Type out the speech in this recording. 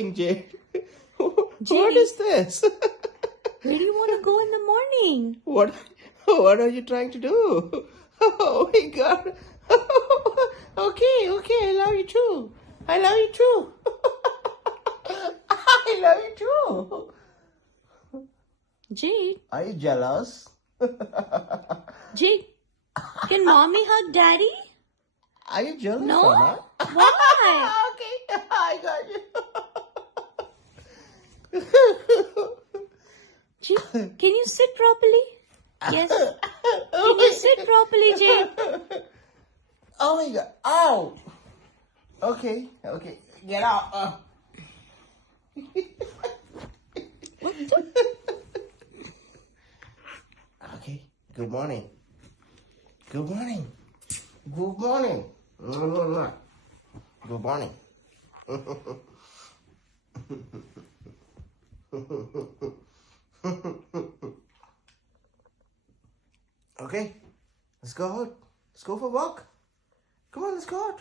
doing, Jade? What Jade? is this? Where do you want to go in the morning? What are you trying to do? Oh my God. Okay, I love you too. I love you too. I love you too. Jade? Are you jealous? Jade? Can mommy hug daddy? Are you jealous No? or not? Why? Okay, I got you. Jade, can you sit properly? Yes. Can you sit properly, Jade? Oh my God. Ow. Okay. Get out. What the? Okay. Good morning. Good morning. Good morning. Good morning. Okay. Let's go out. Let's go for a walk. Come on, let's go out.